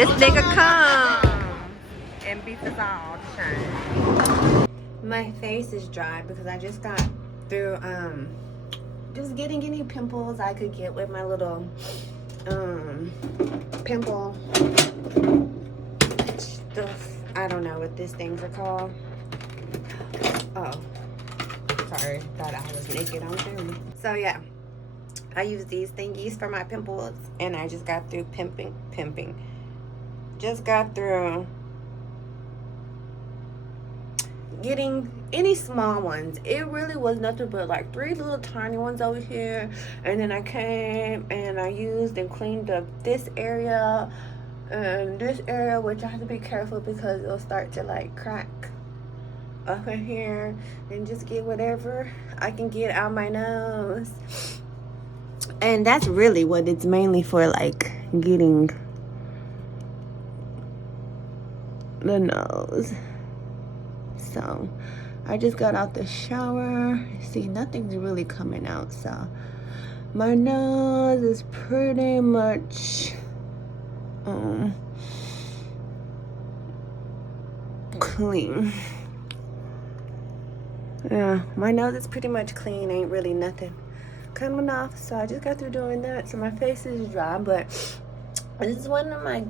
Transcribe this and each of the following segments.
this nigga come and beats us all to shame. My face is dry because I just got through just getting any pimples I could get with my little pimple stuff. I don't know what these things are called. Oh, sorry, thought I was naked on film. So yeah, I use these thingies for my pimples, and I just got through pimping. Just got through getting any small ones. It really was nothing but like 3 little tiny ones over here, and then I came and I used and cleaned up this area and this area, which I have to be careful because it'll start to like crack up in here, and just get whatever I can get out my nose. And that's really what it's mainly for, like getting the nose. So I just got out the shower. See, nothing's really coming out, so my nose is pretty much clean. Yeah, my nose is pretty much clean. Ain't really nothing coming off, so I just got through doing that. So my face is dry, but this is one of my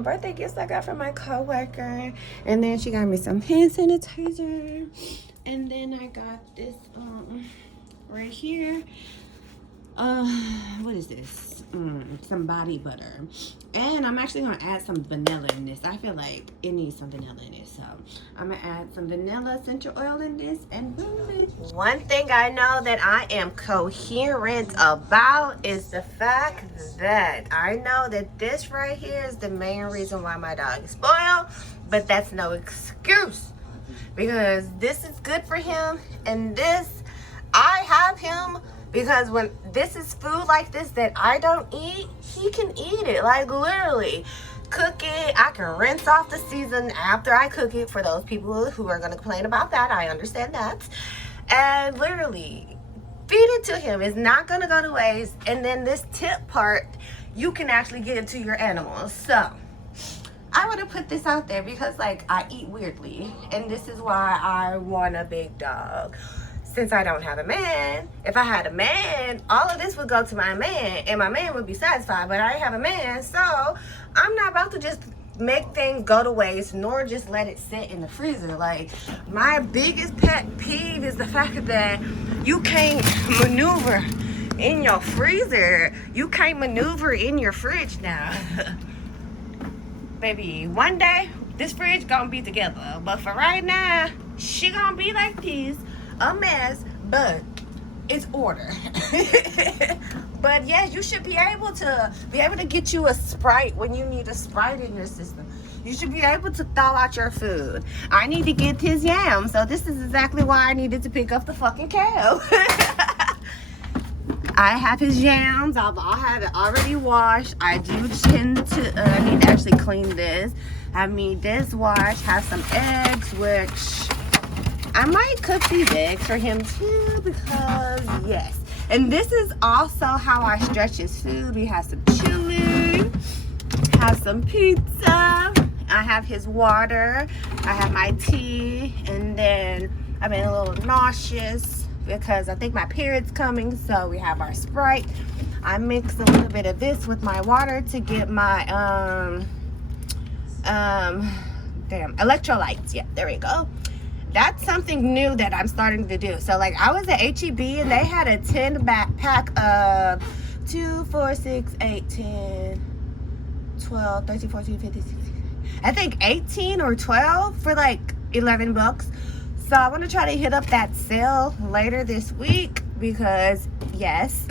birthday gifts I got from my coworker, and then she got me some hand sanitizer, and then I got this right here. What is this? Some body butter, and I'm actually gonna add some vanilla in this. I feel like it needs some vanilla in it, so I'm gonna add some vanilla essential oil in this. And boom. One thing I know that I am coherent about is the fact that I know that this right here is the main reason why my dog is spoiled, but that's no excuse, because this is good for him, and this, I have him because when this is food like this that I don't eat, he can eat it. Like literally, cook it. I can rinse off the season after I cook it. For those people who are going to complain about that, I understand that. And literally, feed it to him. It's not going to go to waste. And then this tip part, you can actually give it to your animals. So I want to put this out there because like I eat weirdly, and this is why I want a big dog. Since I don't have a man, if I had a man, all of this would go to my man, and my man would be satisfied, but I have a man, so I'm not about to just make things go to waste, nor just let it sit in the freezer. Like, my biggest pet peeve is the fact that you can't maneuver in your freezer. You can't maneuver in your fridge now. Baby, one day, this fridge gonna be together, but for right now, she gonna be like this. A mess, but it's order. But yes, you should be able to get you a Sprite when you need a Sprite in your system. You should be able to thaw out your food. I need to get his yam, so this is exactly why I needed to pick up the fucking cow. I have his yams. I have it already washed. I do tend to I need to actually clean this. Have me this washed. Have some eggs, which I might cook these eggs for him too, because yes. And this is also how I stretch his food. We have some chili, have some pizza, I have his water, I have my tea, and then I've been a little nauseous because I think my period's coming, so we have our Sprite. I mix a little bit of this with my water to get my electrolytes. Yeah, there we go. That's something new that I'm starting to do. So like I was at HEB and they had a 10 pack of 2, 4, 6, 8, 10, 12, 13, 14, 15, 16. I think 18 or 12 for like $11. So I want to try to hit up that sale later this week because yes,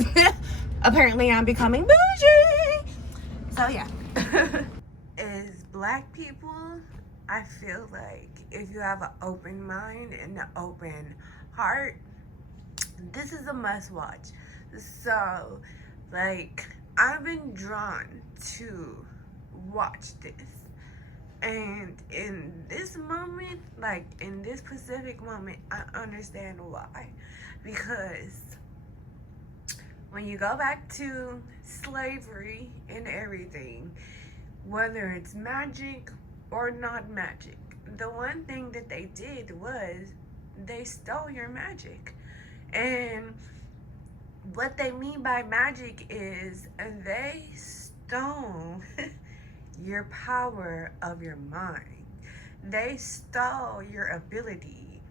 apparently I'm becoming bougie. So yeah. As black people, I feel like if you have an open mind and an open heart, this is a must watch. So, like, I've been drawn to watch this. And in this moment, like, in this specific moment, I understand why. Because when you go back to slavery and everything, whether it's magic or not magic. The one thing that they did was they stole your magic. And what they mean by magic is they stole your power of your mind. They stole your ability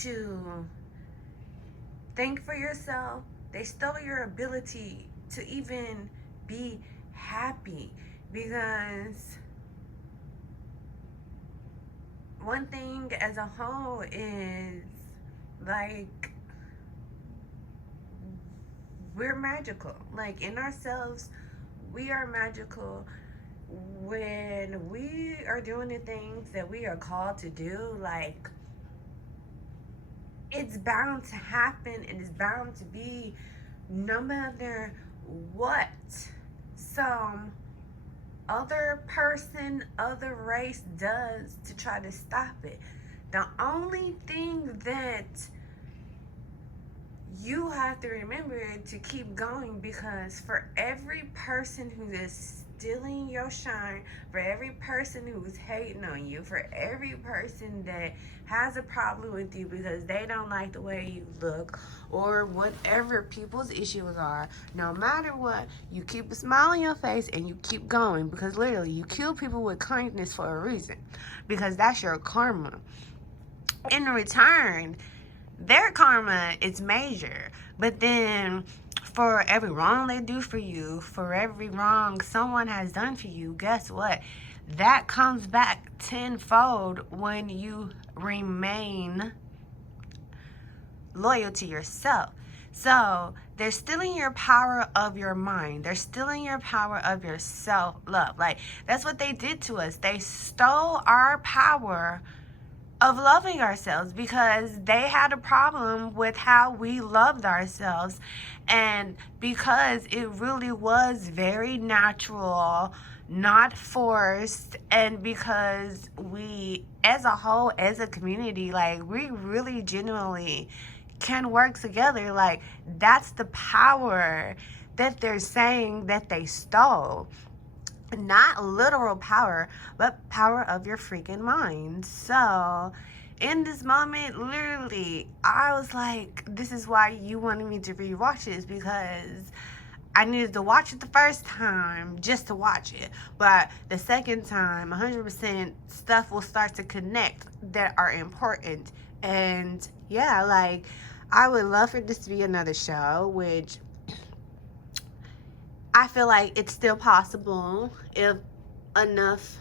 to think for yourself. They stole your ability to even be happy. Because one thing as a whole is like we're magical. Like in ourselves, we are magical. When we are doing the things that we are called to do, like it's bound to happen and it's bound to be no matter what some other person, other race does to try to stop it. The only thing that you have to remember to keep going, because for every person who is stealing your shine, for every person who's hating on you, for every person that has a problem with you because they don't like the way you look or whatever people's issues are, no matter what, you keep a smile on your face and you keep going, because literally you kill people with kindness for a reason, because that's your karma. In return, their karma is major. But then for every wrong they do for you, for every wrong someone has done for you, guess what? That comes back tenfold when you remain loyal to yourself. So they're stealing your power of your mind. They're stealing your power of your self-love. Like, that's what they did to us. They stole our power of loving ourselves, because they had a problem with how we loved ourselves, and because it really was very natural, not forced, and because we as a whole, as a community, like we really genuinely can work together. Like, that's the power that they're saying that they stole. Not literal power, but power of your freaking mind. So in this moment, literally, I was like, this is why you wanted me to rewatch this, because I needed to watch it the first time just to watch it. But the second time, 100% stuff will start to connect that are important. And yeah, like, I would love for this to be another show, which I feel like it's still possible if enough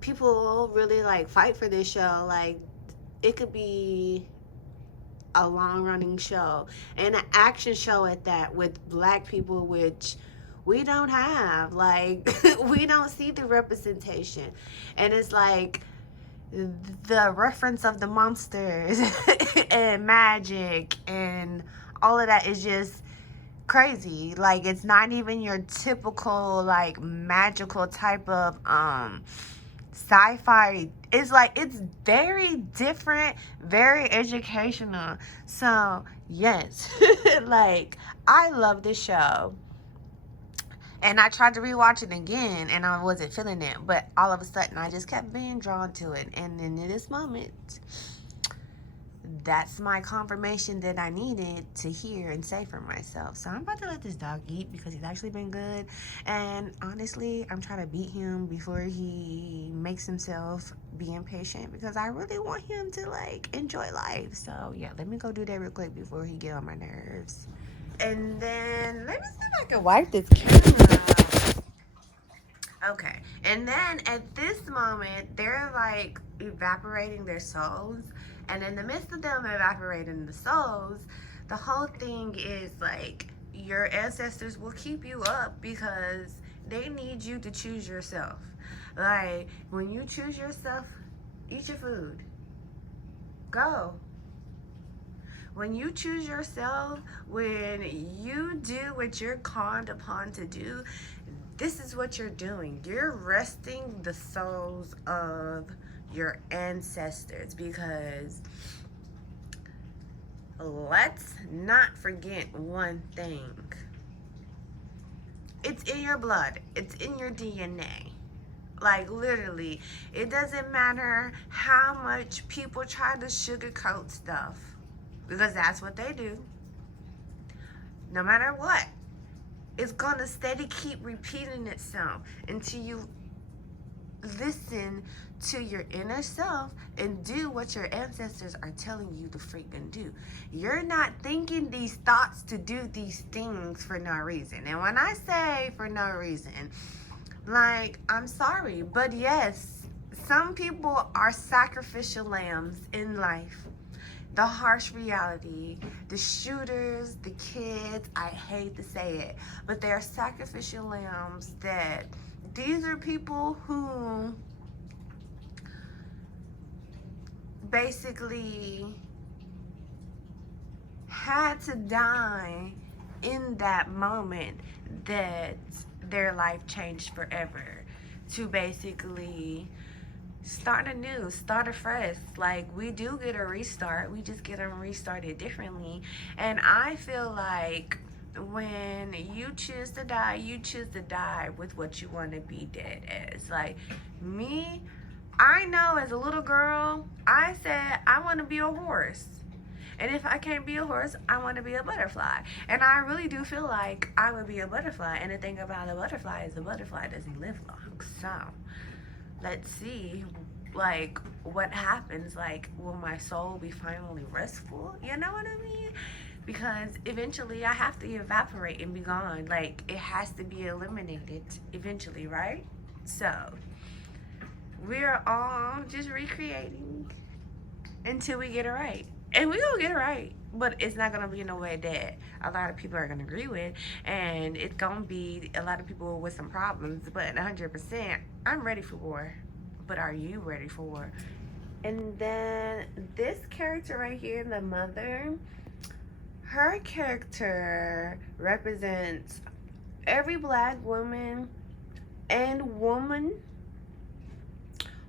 people really like fight for this show. Like, it could be a long running show and an action show at that, with black people, which we don't have. Like, we don't see the representation. And it's like the reference of the monsters and magic and all of that is just crazy. Like, it's not even your typical like magical type of sci-fi. It's like, it's very different, very educational. So yes, like, I love this show, and I tried to rewatch it again and I wasn't feeling it, but all of a sudden I just kept being drawn to it. And then in this moment, that's my confirmation that I needed to hear and say for myself. So I'm about to let this dog eat, because he's actually been good. And honestly, I'm trying to beat him before he makes himself be impatient, because I really want him to like enjoy life. So yeah, let me go do that real quick before he get on my nerves. And then let me see if I can wipe this camera. Okay. And then at this moment, they're like evaporating their souls. And in the midst of them evaporating the souls, the whole thing is like, your ancestors will keep you up because they need you to choose yourself. Like, when you choose yourself, eat your food. Go. When you choose yourself, when you do what you're called upon to do, this is what you're doing. You're resting the souls of your ancestors, because let's not forget one thing. It's in your blood. It's in your DNA. Like, literally, it doesn't matter how much people try to sugarcoat stuff, because that's what they do. No matter what, it's gonna steady keep repeating itself until you listen to your inner self and do what your ancestors are telling you to freaking do. You're not thinking these thoughts to do these things for no reason. And when I say for no reason, like, I'm sorry, but yes, some people are sacrificial lambs in life. The harsh reality, the shooters, the kids, I hate to say it, but they're sacrificial lambs. That these are people who basically had to die in that moment that their life changed forever, to basically start anew, start afresh. Like, we do get a restart, we just get them restarted differently. And I feel like when you choose to die, you choose to die with what you want to be dead as. Like me, I know as a little girl, I said I want to be a horse. And if I can't be a horse, I want to be a butterfly. And I really do feel like I would be a butterfly. And the thing about a butterfly is a butterfly doesn't live long. So let's see, like, what happens. Like, will my soul be finally restful? You know what I mean? Because eventually I have to evaporate and be gone. Like, it has to be eliminated eventually, right? So we're all just recreating until we get it right. And we gonna get it right, but it's not gonna be in a way that a lot of people are gonna agree with, and it's gonna be a lot of people with some problems. But 100%, I'm ready for war. But are you ready for war? And then this character right here, the mother, her character represents every black woman and woman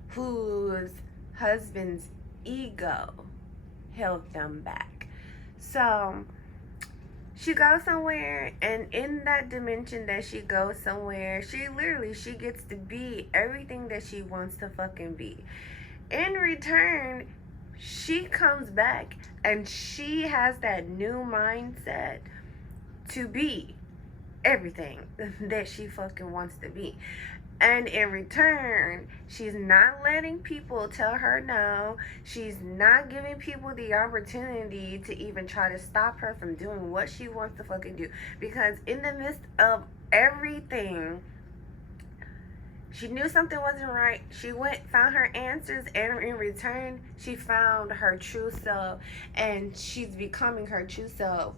whose husband's ego held them back. So she goes somewhere, and in that dimension that she goes somewhere, she gets to be everything that she wants to fucking be. In return, she comes back and she has that new mindset to be everything that she fucking wants to be. And in return, she's not letting people tell her no. She's not giving people the opportunity to even try to stop her from doing what she wants to fucking do. Because in the midst of everything, she knew something wasn't right. She went, found her answers, and in return, she found her true self. And she's becoming her true self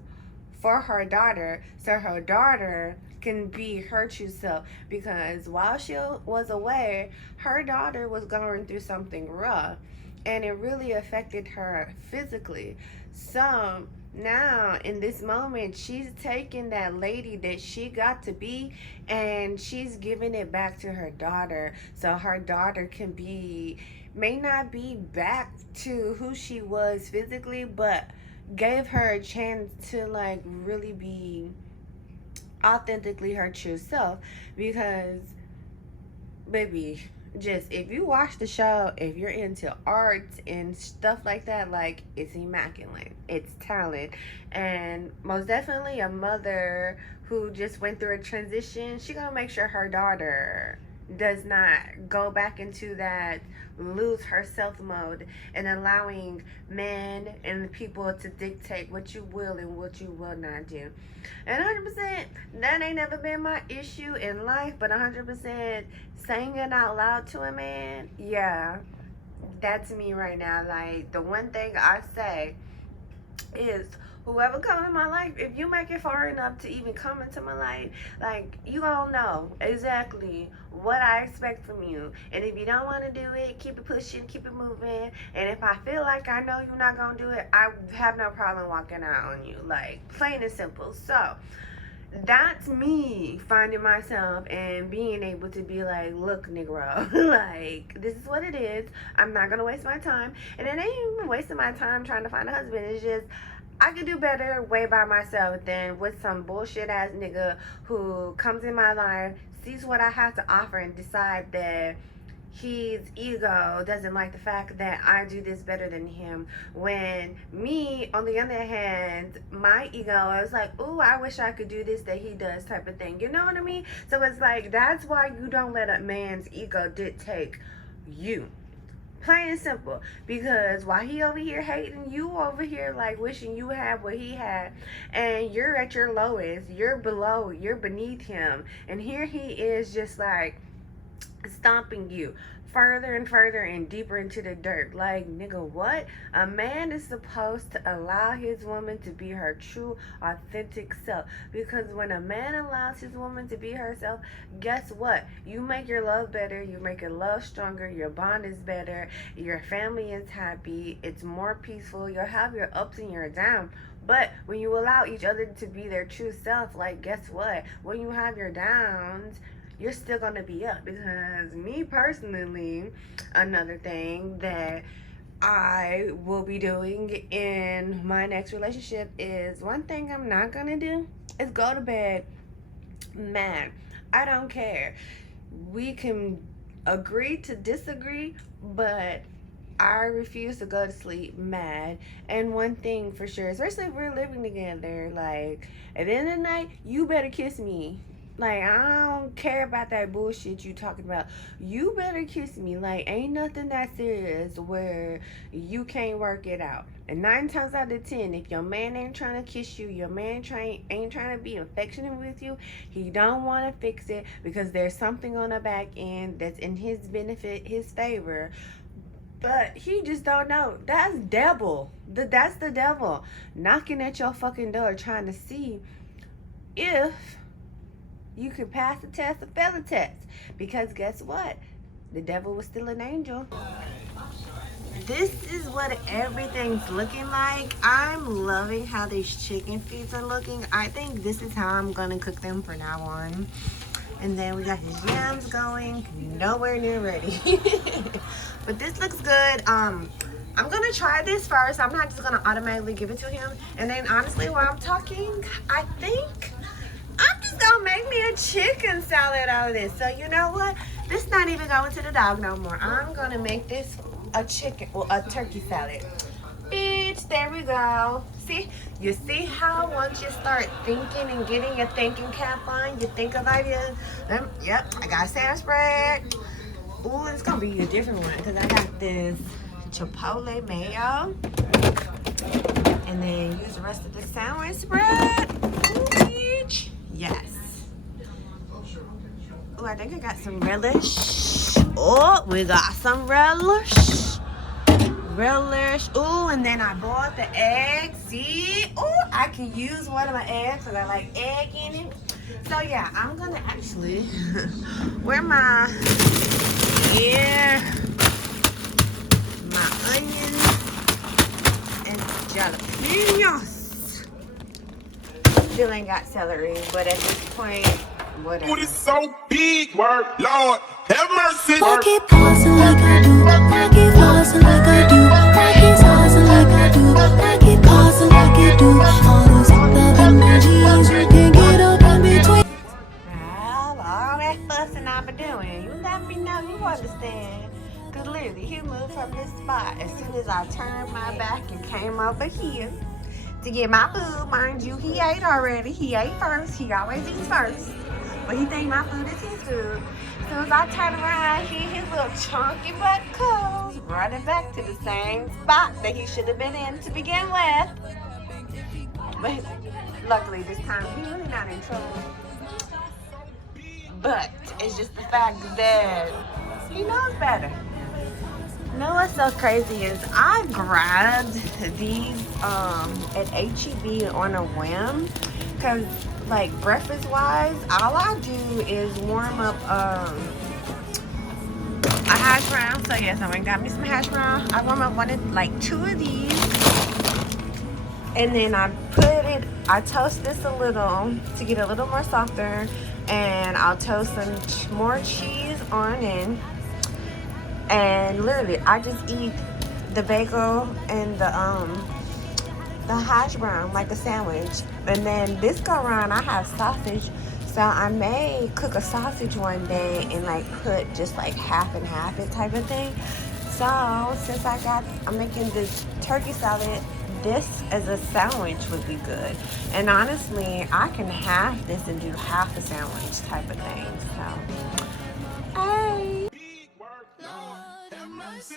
for her daughter, so her daughter can be her true self. Because while she was away, her daughter was going through something rough, and it really affected her physically. So now in this moment, she's taking that lady that she got to be, and she's giving it back to her daughter, so her daughter can be, may not be back to who she was physically, but gave her a chance to, like, really be authentically her true self. Because, baby, just if you watch the show, if you're into art and stuff like that, like, it's immaculate, it's talent. And most definitely a mother who just went through a transition, she gonna make sure her daughter does not go back into that lose herself mode and allowing men and people to dictate what you will and what you will not do. And 100%, that ain't never been my issue in life, but 100% saying it out loud to a man, yeah, that's me right now. Like, the one thing I say is, whoever come in my life, if you make it far enough to even come into my life, like, you gonna know exactly what I expect from you. And if you don't want to do it, keep it pushing, keep it moving. And if I feel like I know you're not gonna do it, I have no problem walking out on you. Like, plain and simple. So that's me finding myself and being able to be like, look, Negro, like, this is what it is. I'm not gonna waste my time. And it ain't even wasting my time trying to find a husband. It's just, I could do better way by myself than with some bullshit ass nigga who comes in my life, sees what I have to offer, and decide that his ego doesn't like the fact that I do this better than him. When me, on the other hand, my ego is like, ooh, I wish I could do this that he does type of thing. You know what I mean? So it's like, that's why you don't let a man's ego dictate you. Plain and simple. Because while he over here hating, you over here like wishing you had what he had, and you're at your lowest, you're below, you're beneath him, and here he is just like stomping you further and further and deeper into the dirt. Like, nigga, what? A man is supposed to allow his woman to be her true, authentic self. Because when a man allows his woman to be herself, guess what? You make your love better, you make your love stronger, your bond is better, your family is happy, it's more peaceful, you'll have your ups and your downs. But when you allow each other to be their true self, like, guess what? When you have your downs, you're still gonna be up. Because me personally, another thing that I will be doing in my next relationship is, one thing I'm not gonna do is go to bed mad. I don't care. We can agree to disagree, but I refuse to go to sleep mad. And one thing for sure, especially if we're living together, like, at the end of the night, you better kiss me. Like, I don't care about that bullshit you talking about. You better kiss me. Like, ain't nothing that serious where you can't work it out. And 9 times out of 10, if your man ain't trying to kiss you, your man ain't trying to be affectionate with you, he don't want to fix it because there's something on the back end that's in his benefit, his favor. But he just don't know. That's devil. That's the devil knocking at your fucking door trying to see if you could pass the test or fail the test. Because guess what? The devil was still an angel. This is what everything's looking like. I'm loving how these chicken feet are looking. I think this is how I'm gonna cook them from now on. And then we got his yams going. Nowhere near ready. But this looks good. I'm gonna try this first. I'm not just gonna automatically give it to him. And then honestly, while I'm talking, I think I'm just gonna make me a chicken salad out of this. So you know what? This not even going to the dog no more. I'm gonna make this a turkey salad. Bitch, there we go. See, you see how once you start thinking and getting your thinking cap on, you think of ideas. Yep, I got a sandwich spread. Ooh, it's gonna be a different one because I got this chipotle mayo. And then use the rest of the sandwich spread. Ooh, bitch. Yes. Oh, I think I got some relish. Oh, we got some relish. Relish. Oh, and then I bought the eggs. See? Oh, I can use one of my eggs because I like egg in it. So yeah, I'm gonna actually where my onions and jalapenos. Still ain't got celery, but at this point, whatever. Food is so big, word, Lord, have mercy. I keep pausing like I do. I keep pausing like I do. I keep pausing like I do. I keep pausing like you do. All those love emojis, you can get up in between. Well, all that fussing I've been doing, you let me know you understand. Cause literally, he moved from this spot as soon as I turned my back and came over here to get my food. Mind you, he ate already. He ate first. He always eats first. But he think my food is his food. As soon as I turn around, his little chunky butt comes running back to the same spot that he should have been in to begin with. But luckily this time, he's really not in trouble. But it's just the fact that he knows better. You know what's so crazy is I grabbed these at H-E-B on a whim. Because, like, breakfast-wise, all I do is warm up a hash brown. So, yes, I went and got me some hash brown. I warm up like 2 of these. And then I toast this a little to get a little more softer. And I'll toast some more cheese on in. And literally, I just eat the bagel and the the hash brown like a sandwich. And then this go around, I have sausage. So I may cook a sausage one day and like put just like half and half it type of thing. So since I'm making this turkey salad, this as a sandwich would be good. And honestly, I can half this and do half a sandwich type of thing. So, hey. Lord have mercy.